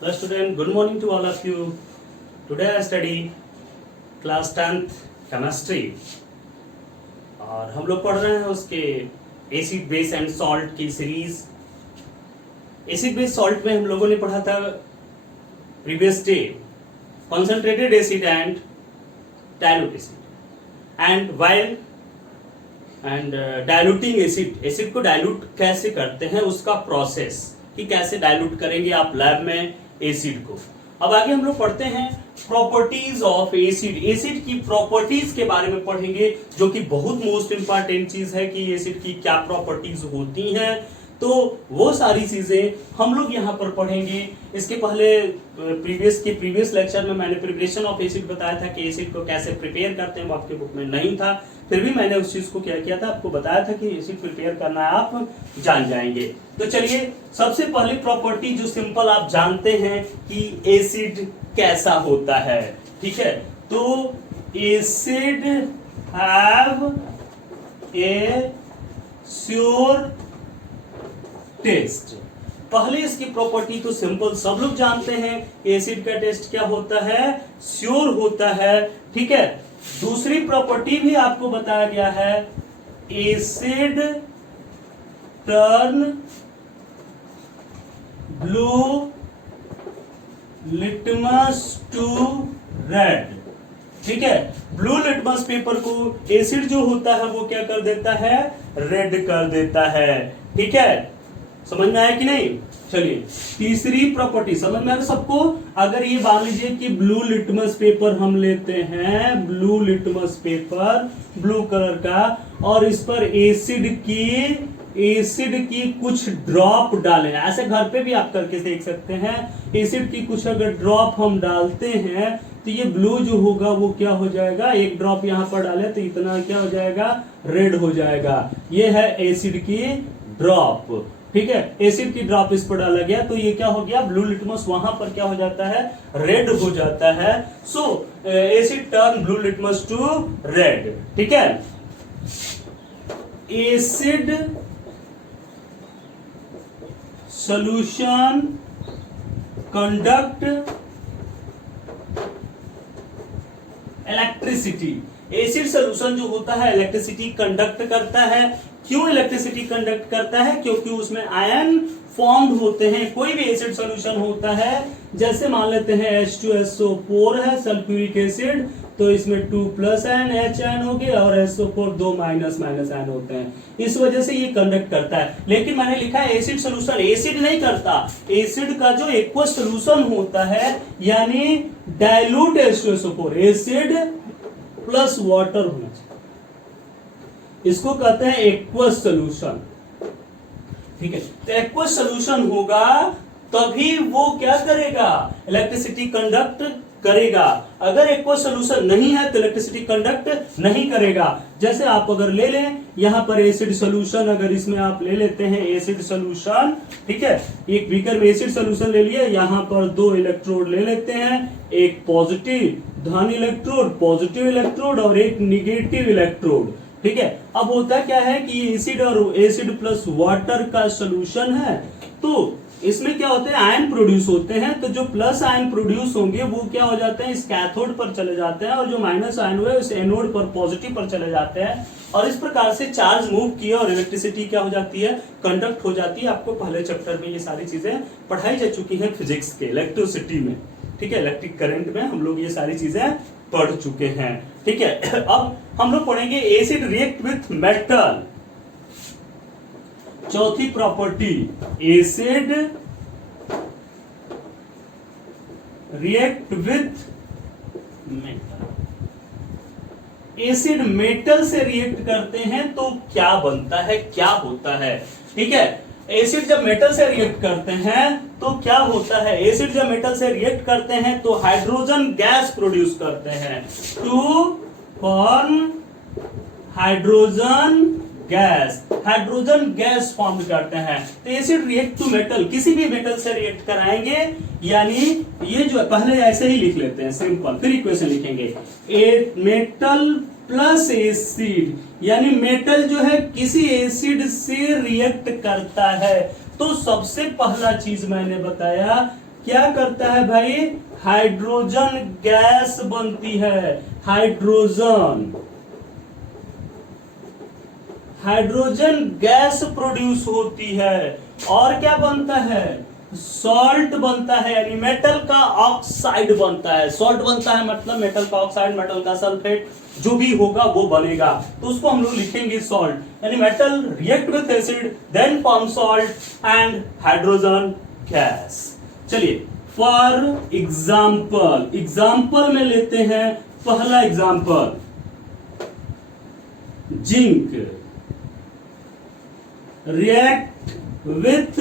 Hello student, good morning to all of you. Today I study class 10th chemistry और हम लोग पढ़ रहे हैं उसके एसिड बेस एंड सॉल्ट की सीरीज। एसिड बेस सॉल्ट में हम लोगों ने पढ़ा था previous day concentrated acid and dilute acid and while and diluting acid को डाइल्यूट कैसे करते हैं उसका प्रोसेस कि कैसे डाइल्यूट करेंगे आप लैब में एसिड को। अब आगे हम लोग पढ़ते हैं प्रॉपर्टीज ऑफ एसिड। एसिड की प्रॉपर्टीज के बारे में पढ़ेंगे जो कि बहुत मोस्ट इंपॉर्टेंट चीज है कि एसिड की क्या प्रॉपर्टीज होती हैं। तो वो सारी चीजें हम लोग यहाँ पर पढ़ेंगे। इसके पहले प्रीवियस लेक्चर में मैंने प्रिपरेशन ऑफ एसिड बताया था कि एसिड को कैसे प्रिपेयर करते हैं, वो आपके बुक में नहीं था, फिर भी मैंने उस चीज को क्या किया था, आपको बताया था कि एसिड प्रिपेयर करना है, आप जान जाएंगे। तो चलिए सबसे पहले प्रॉपर्टी जो सिंपल आप जानते हैं कि एसिड कैसा होता है, ठीक है। तो acid have a sure test. पहले इसकी प्रॉपर्टी तो सिंपल सब लोग जानते हैं, एसिड का टेस्ट क्या होता है, श्योर होता है, ठीक है। दूसरी प्रॉपर्टी भी आपको बताया गया है, acid turn blue litmus to red, ठीक है। ब्लू लिटमस पेपर को एसिड जो होता है वो क्या कर देता है, रेड कर देता है, ठीक है। समझ में आया कि नहीं। चलिए तीसरी प्रॉपर्टी समझ में आया सबको। अगर ये मान लीजिए कि ब्लू लिटमस पेपर हम लेते हैं, blue litmus paper blue colour का, और इस पर एसिड की कुछ ड्रॉप डालें, ऐसे घर पे भी आप करके देख सकते हैं। एसिड की कुछ अगर ड्रॉप हम डालते हैं तो ये ब्लू जो होगा वो क्या हो जाएगा, एक ड्रॉप यहां पर डाले तो इतना क्या हो जाएगा, रेड हो जाएगा। ये है एसिड की ड्रॉप, ठीक है। एसिड की ड्रॉप इस पर डाला गया तो ये क्या हो गया, ब्लू लिटमस वहां पर क्या हो जाता है, रेड हो जाता है। So acid turn blue litmus to red, ठीक है। Acid solution conduct electricity. Acid solution जो होता है इलेक्ट्रिसिटी कंडक्ट करता है। क्यों इलेक्ट्रिसिटी कंडक्ट करता है, क्योंकि उसमें आयन फॉर्म्ड होते हैं। कोई भी एसिड सॉल्यूशन होता है, जैसे मान लेते हैं H2SO4 है सल्फ्यूरिक एसिड, तो इसमें 2+ आयन HN हो गए और SO4 2 माइनस आयन होते हैं, इस वजह से ये कंडक्ट करता है। लेकिन मैंने लिखा है एसिड सॉल्यूशन, एसिड नहीं करता। एसिड का जो एक्वस सॉल्यूशन होता है यानी dilute H2SO4, acid plus water होना चाहिए, इसको कहते हैं एक्वस सॉल्यूशन, ठीक है। तो एक्वस सॉल्यूशन होगा तभी वो क्या करेगा, इलेक्ट्रिसिटी कंडक्ट करेगा। अगर एक्वस सॉल्यूशन नहीं है तो इलेक्ट्रिसिटी कंडक्ट नहीं करेगा। जैसे आप अगर ले लें यहां पर एसिड सॉल्यूशन, अगर इसमें आप ले लेते हैं एसिड सॉल्यूशन, ठीक है, एक बीकर में एसिड सॉल्यूशन ले लिया, यहां पर 2 इलेक्ट्रोड ले लेते हैं, एक पॉजिटिव धन इलेक्ट्रोड पॉजिटिव इलेक्ट्रोड और एक निगेटिव इलेक्ट्रोड, ठीक है। अब होता क्या है कि एसिड और एसिड प्लस वाटर का सॉल्यूशन है, तो इसमें क्या होते हैं, आयन प्रोड्यूस होते हैं। तो जो प्लस आयन प्रोड्यूस होंगे वो क्या हो जाते हैं, इस कैथोड पर चले जाते हैं, और जो माइनस आयन हुए उस एनोड पर पॉजिटिव पर चले जाते हैं, और इस प्रकार से चार्ज मूव किया और इलेक्ट्रिसिटी क्या हो जाती है, कंडक्ट हो जाती है। आपको पहले चैप्टर में ये सारी चीजें पढ़ाई जा चुकी है फिजिक्स के इलेक्ट्रिसिटी में, ठीक है, इलेक्ट्रिक करंट में हम लोग ये सारी चीजें पढ़ चुके हैं, ठीक है। अब हम लोग पढ़ेंगे एसिड रिएक्ट विथ मेटल। चौथी property, acid react with metal. Acid metal से रिएक्ट करते हैं तो क्या बनता है, क्या होता है, ठीक है। एसिड जब मेटल से रिएक्ट करते हैं तो क्या होता है, एसिड जब मेटल से रिएक्ट करते हैं तो हाइड्रोजन गैस प्रोड्यूस करते हैं, to form hydrogen gas, hydrogen gas form करते हैं। तो एसिड रिएक्ट टू मेटल, किसी भी मेटल से रिएक्ट कराएंगे, यानी ये जो पहले ऐसे ही लिख लेते हैं सिंपल, फिर इक्वेशन लिखेंगे, ए मेटल प्लस एसिड, यानी मेटल जो है किसी एसिड से रिएक्ट करता है। तो सबसे पहला चीज मैंने बताया क्या करता है भाई, हाइड्रोजन गैस बनती है, हाइड्रोजन गैस प्रोड्यूस होती है। और क्या बनता है, सॉल्ट बनता है, यानी मेटल का ऑक्साइड बनता है। सॉल्ट बनता है मतलब मेटल का ऑक्साइड, मेटल का सल्फेट, जो भी होगा वो बनेगा, तो उसको हम लोग लिखेंगे सॉल्ट। यानी metal react with acid then form salt and hydrogen gas. चलिए फॉर एग्जाम्पल में लेते हैं। पहला example, zinc react with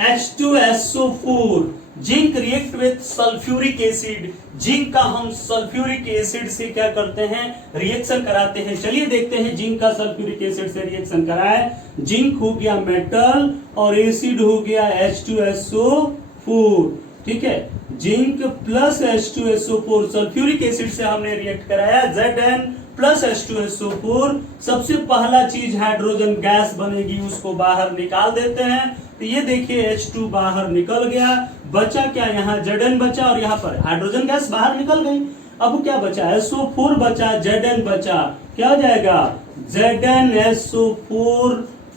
H2SO4, zinc react with sulphuric acid. Zinc का हम सल्फ्यूरिक एसिड से क्या करते हैं, रिएक्शन कराते हैं। चलिए देखते हैं जिंक का सल्फ्यूरिक एसिड से रिएक्शन कराए। जिंक हो गया मेटल और एसिड हो गया H2SO4, ठीक है। Zinc plus H2SO4 sulphuric acid से हमने रिएक्ट कराया, Zn प्लस H2SO4। सबसे पहला चीज हाइड्रोजन गैस बनेगी, उसको बाहर निकाल देते हैं। तो ये देखिए H2 बाहर निकल गया, बचा क्या, यहाँ Zn बचा और यहाँ पर हाइड्रोजन गैस बाहर निकल गई। अब क्या बचा, SO4 बचा, Zn बचा, क्या हो जाएगा, ZnSO4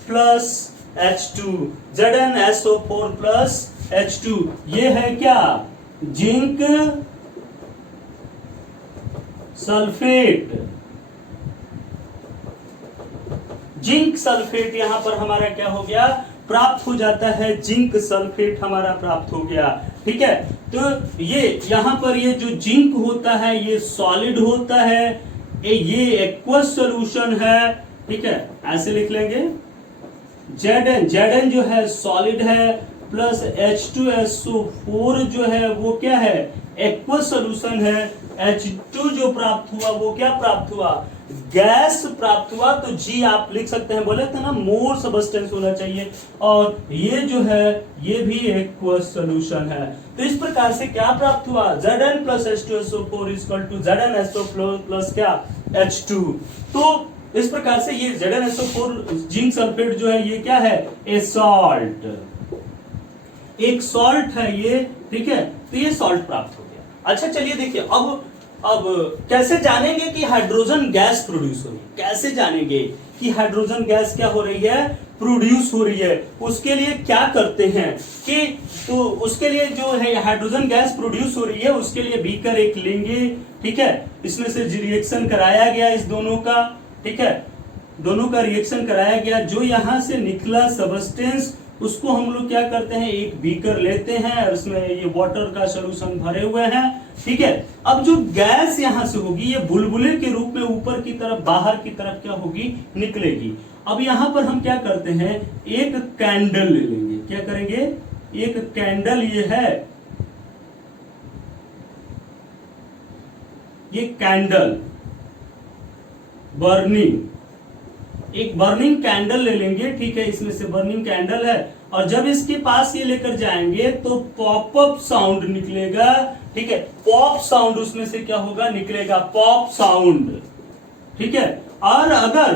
plus H2, ZnSO4 plus H2। ये है क्या, जिंक सल्फेट। जिंक सल्फेट यहां पर हमारा क्या हो गया, प्राप्त हो जाता है, जिंक सल्फेट हमारा प्राप्त हो गया, ठीक है। तो ये यहां पर ये जो जिंक होता है ये सॉलिड होता है, ये एक्वस सॉल्यूशन है, ठीक है, ऐसे लिख लेंगे। Zn जो है सॉलिड है, प्लस H2SO4 जो है वो क्या है, एक्वस सॉल्यूशन है। H2 जो प्राप्त हुआ वो क्या प्राप्त हुआ, गैस प्राप्त हुआ। तो जी आप लिख सकते हैं, बोले थे ना मोर सब्सटेंस होना चाहिए, और ये जो है ये भी एक्वस सॉल्यूशन है। तो इस प्रकार से क्या प्राप्त हुआ, Zn plus H2SO4 equal to ZnSO4 plus क्या, H2। तो इस प्रकार से ये ZnSO4 जिंक सल्फेट जो है ये क्या है, ए सॉल्ट, एक सॉल्ट है ये, ठीक है। तो ये सॉल्ट प्राप्त हो गया। अच्छा चलिए देखिए, अब कैसे जानेंगे कि हाइड्रोजन गैस प्रोड्यूस हो रही है, कैसे जानेंगे कि हाइड्रोजन गैस क्या हो रही है, प्रोड्यूस हो रही है। उसके लिए क्या करते हैं कि, तो उसके लिए जो है हाइड्रोजन गैस प्रोड्यूस हो रही है, उसके लिए बीकर एक लेंगे, ठीक है। इसमें से रिएक्शन कराया गया इस दोनों का, ठीक है, दोनों का रिएक्शन कराया गया। जो यहां से निकला सबस्टेंस उसको हम लोग क्या करते हैं, एक बीकर लेते हैं और उसमें ये वाटर का सॉल्यूशन भरे हुए हैं, ठीक है। अब जो गैस यहां से होगी ये बुलबुले के रूप में ऊपर की तरफ, बाहर की तरफ क्या होगी, निकलेगी। अब यहां पर हम क्या करते हैं, एक कैंडल ले लेंगे। क्या करेंगे, एक कैंडल ये है, ये कैंडल बर्निंग, एक बर्निंग कैंडल ले लेंगे, ठीक है। इसमें से बर्निंग कैंडल है, और जब इसके पास ये लेकर जाएंगे तो पॉपअप साउंड निकलेगा, ठीक है। पॉप साउंड उसमें से क्या होगा, निकलेगा पॉप साउंड, ठीक है। और अगर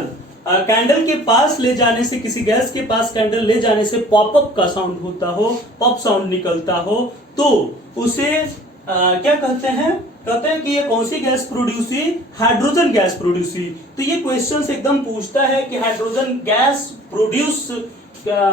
कैंडल के पास ले जाने से, किसी गैस के पास कैंडल ले जाने से पॉपअप का साउंड होता हो, पॉप साउंड निकलता हो, तो उसे क्या कहते हैं, कहते हैं कि ये कौन सी गैस प्रोड्यूस हुई, हाइड्रोजन गैस प्रोड्यूस हुई। तो ये क्वेश्चन एकदम पूछता है कि हाइड्रोजन गैस प्रोड्यूस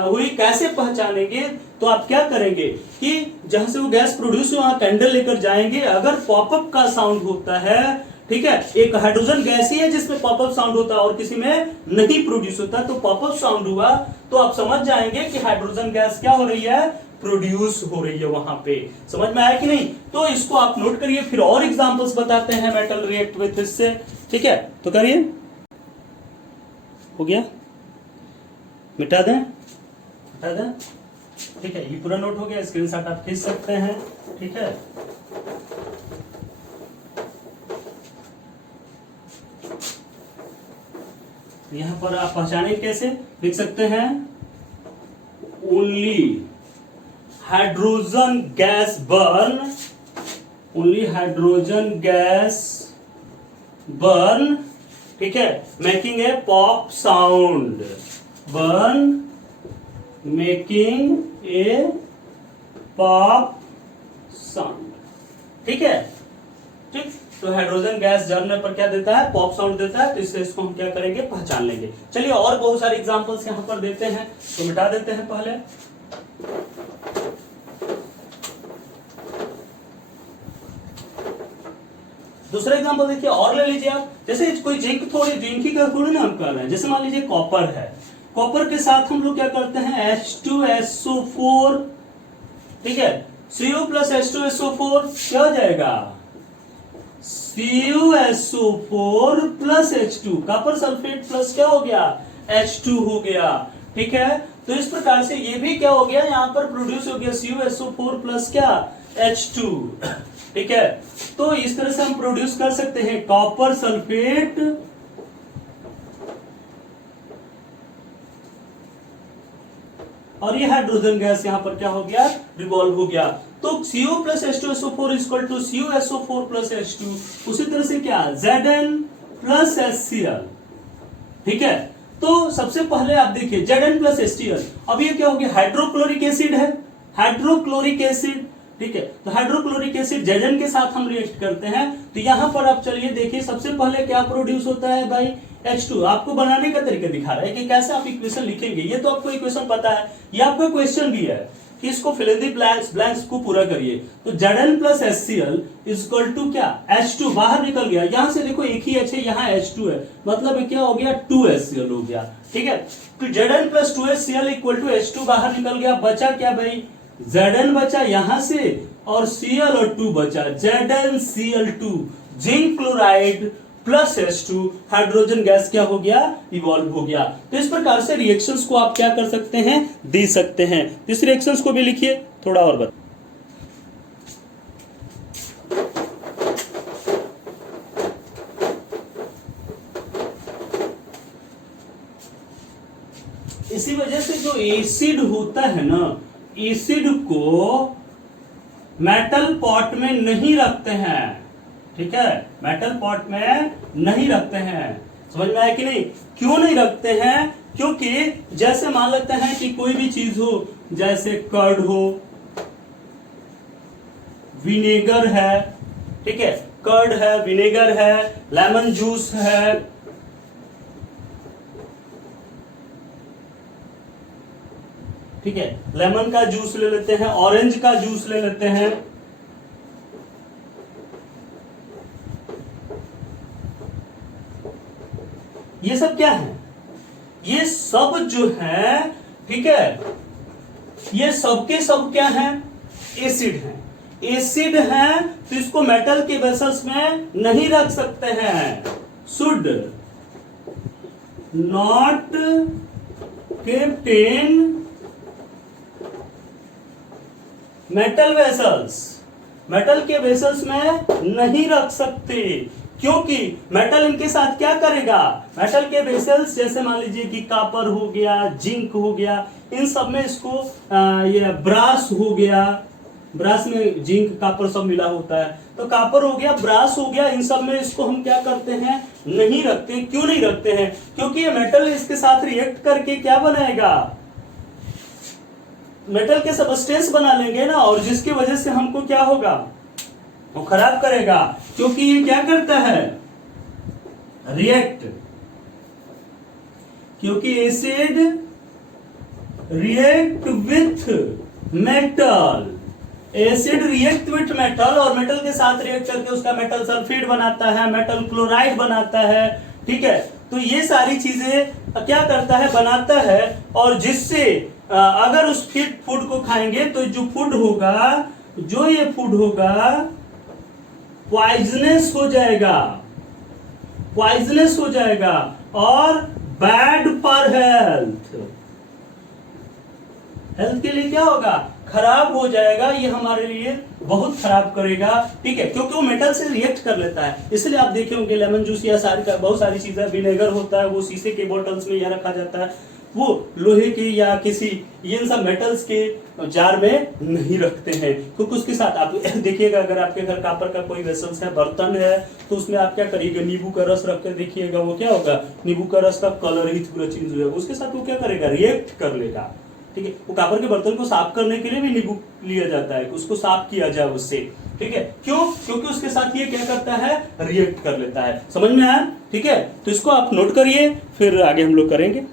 हुई कैसे पहचानेंगे। तो आप क्या करेंगे कि जहां से वो गैस प्रोड्यूस हुई वहां कैंडल लेकर जाएंगे, अगर पॉपअप का साउंड होता है, ठीक है, एक हाइड्रोजन गैस ही है जिसमें पॉपअप साउंड होता है और किसी में नहीं प्रोड्यूस होता, तो पॉपअप साउंड हुआ तो आप समझ जाएंगे कि हाइड्रोजन गैस क्या हो रही है, प्रोड्यूस हो रही है वहां पे। समझ में आया कि नहीं, तो इसको आप नोट करिए, फिर और एग्जांपल्स बताते हैं मेटल रिएक्ट विथ इससे, ठीक है। तो करिए, हो गया, मिटा दें, हटा दें, ठीक है। ये पूरा नोट हो गया, स्क्रीनशॉट आप खींच सकते हैं, ठीक है। यहां पर आप पहचाने कैसे, लिख सकते हैं, only hydrogen gas burn, only hydrogen gas burn, ठीक है, making a pop sound, burn making a pop sound. ठीक है, ठीक। तो हाइड्रोजन गैस जलने पर क्या देता है, पॉप साउंड देता है। तो इससे इसको हम क्या करेंगे, पहचान लेंगे। चलिए और बहुत सारे एग्जांपल्स यहां पर देते हैं, तो मिटा देते हैं पहले। दूसरा एग्जांपल देखिए और ले लीजिए आप। जैसे कोई जिंक ही का थोड़ी ना हम कर रहे हैं। जैसे मान लीजिए कॉपर है, कॉपर के साथ हम लोग क्या करते हैं, H2SO4, ठीक है, Cu प्लस H2SO4 क्या हो जाएगा, CuSO4 plus H2, copper sulphate plus क्या हो गया, H2 हो गया। ठीक है, तो इस प्रकार से ये भी क्या हो गया, यहां पर प्रोड्यूस हो गया CuSO4 प्लस क्या, H2। ठीक है, तो इस तरह से हम प्रोड्यूस कर सकते हैं कॉपर सल्फेट और ये हाइड्रोजन गैस यहां पर क्या हो गया, रिवॉल्व हो गया। तो Cu plus H2SO4 equal to CuSO4 plus H2। उसी तरह से क्या, Zn प्लस HCl। ठीक है, तो सबसे पहले आप देखिए Zn प्लस HCl, अब ये क्या हो गया, हाइड्रोक्लोरिक एसिड है, हाइड्रोक्लोरिक एसिड। ठीक है, तो हाइड्रोक्लोरिक एसिड Zn के साथ हम रिएक्ट करते हैं। तो यहां पर आप चलिए देखिए, सबसे पहले क्या प्रोड्यूस होता है भाई, H2। आपको बनाने का तरीका दिखा रहा है कि कैसे आप इक्वेशन लिखेंगे। ये तो आपको इक्वेशन पता है, ये आपका क्वेश्चन भी है कि इसको फिल इन द ब्लैंक्स को पूरा करिए। तो Zn plus HCl equal to क्या, H2 बाहर निकल गया। यहां से देखो एक ही H है, यहाँ H2 है, मतलब क्या हो गया, 2HCl हो गया। ठीक है, तो Zn plus 2HCl equal to H2 बाहर निकल गया, बचा क्या भाई, Zn बचा यहां से और Cl और 2 बचा, ZnCl2, zinc chloride plus H2, hydrogen gas क्या हो गया, इवॉल्व हो गया। तो इस प्रकार से रिएक्शंस को आप क्या कर सकते हैं, दे सकते हैं। इस रिएक्शंस को भी लिखिए थोड़ा और बता। इसी वजह से जो एसिड होता है ना, एसिड को मेटल पॉट में नहीं रखते हैं। ठीक है, मेटल पॉट में नहीं रखते हैं। समझ में आया कि नहीं, क्यों नहीं रखते हैं, क्योंकि जैसे मान लेते हैं कि कोई भी चीज हो, जैसे कर्ड हो, विनेगर है, ठीक है, कर्ड है, विनेगर है, लेमन जूस है, ठीक है, लेमन का जूस ले लेते हैं, ऑरेंज का जूस ले लेते हैं। ये सब क्या है, ये सब जो है, ठीक है, ये सब के सब क्या है, एसिड है। एसिड है तो इसको मेटल के वेसल्स में नहीं रख सकते हैं, should not kept in metal vessels, metal के वेसल्स में नहीं रख सकते, क्योंकि मेटल इनके साथ क्या करेगा, मेटल के वेसल्स जैसे मान लीजिए कि कॉपर हो गया, जिंक हो गया, इन सब में इसको ये ब्रास हो गया, ब्रास में जिंक कॉपर सब मिला होता है, तो कॉपर हो गया, ब्रास हो गया, इन सब में इसको हम क्या करते हैं, नहीं रखते। क्यों नहीं रखते हैं, क्योंकि ये मेटल इसके साथ रिएक्ट करके क्या बनाएगा, मेटल के सबस्टेंस बना लेंगे ना, और जिसकी वजह से हमको क्या होगा, वो खराब करेगा, क्योंकि ये क्या करता है, रिएक्ट, क्योंकि acid react with metal, acid react with metal, और मेटल के साथ रिएक्ट करके उसका मेटल सल्फेट बनाता है, मेटल क्लोराइड बनाता है। ठीक है, तो ये सारी चीजें क्या करता है, बनाता है, और जिससे अगर उस फूड को खाएंगे तो जो फूड होगा, जो ये फूड होगा पॉइजनस हो जाएगा, पॉइजनस हो जाएगा और बैड फॉर हेल्थ, हेल्थ के लिए क्या होगा, खराब हो जाएगा, ये हमारे लिए बहुत खराब करेगा। ठीक है, क्योंकि वो मेटल से रिएक्ट कर लेता है। इसलिए आप देखे होंगे लेमन जूस या सारी बहुत सारी चीजें, विनेगर होता है वो शीशे के बोतल्स में या रखा जाता है, वो लोहे के या किसी इन सब मेटल्स के जार में नहीं रखते हैं, क्योंकि उसके साथ आप देखिएगा, अगर आपके घर कॉपर का कोई वेसल्स है, बर्तन है, तो उसमें आप क्या करिएगा, नींबू का रस रख कर देखिएगा, वो क्या होगा, नींबू का रस का कलर ही पूरा चेंज हो जाएगा, उसके साथ वो क्या करेगा, रिएक्ट कर लेगा। ठीक है। वो कॉपर के बर्तन को साफ करने के लिए भी नींबू लिया जाता है, उसको साफ किया जाए उससे, ठीक है। क्यों? क्योंकि उसके साथ ये क्या करता है, रिएक्ट कर लेता है। समझ में आया? ठीक है, तो इसको आप नोट करिए, फिर आगे हम लोग करेंगे।